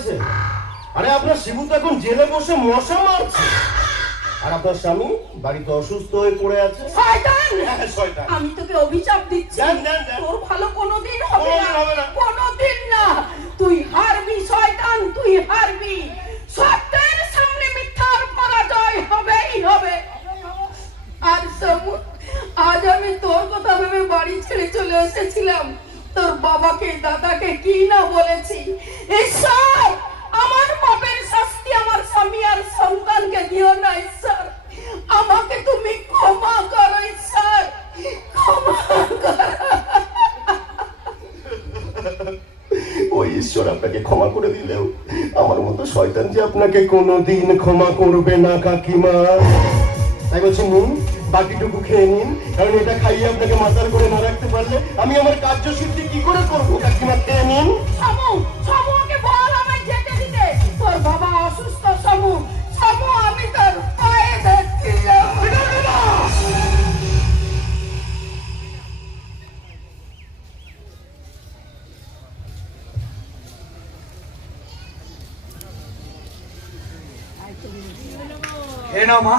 গেছে? আরে আপনার শিবু তো এখন জেলে বসে মশা মারছে, আর আপনার স্বামী বাড়িতে অসুস্থ হয়ে পড়ে আছে। শয়তান! হ্যাঁ, শয়তান। আমি তোকে অভিশাপ দিচ্ছি, দেন। তোর ভালো কোনোদিন হবে না, না। কোনোদিন না। তুই হারবি শয়তান, তুই হারবি। সত্যের সামনে মিথ্যার পরাজয় হবেই হবে। আর সমু, আজ আমি তোর কথা ভেবে বাড়ি ছেড়ে চলে এসেছিলাম, তোর বাবাকে দাদাকে কি না বলেছি। ঈশ্বর, আমার পাপের শাস্তি আমার স্বামী আর সন্তানকে দিও না ঈশ্বর। আমাকে তুমি ক্ষমা করো ঈশ্বর, ক্ষমা করো। ওই ঈশ্বর আপনাকে ক্ষমা করে দিলেও আমার মতো শয়তান যে আপনাকে কোনোদিন ক্ষমা করবে না কাকিমা। তাই বলছি নিন, বাকিটুকু খেয়ে নিন, কারণ এটা খাইয়ে আপনাকে মাথার করে না রাখতে পারলে আমি আমার কার্যসিদ্ধি কি করে করবো। কাকিমা খেয়ে নিন। সমু, সমুকে বল আমায় যেতে দিতে। তোর বাবা অসুস্থ সমু, সমু আমি তোর পায়ে ধরছিলাম। খেয়ে নাও মা।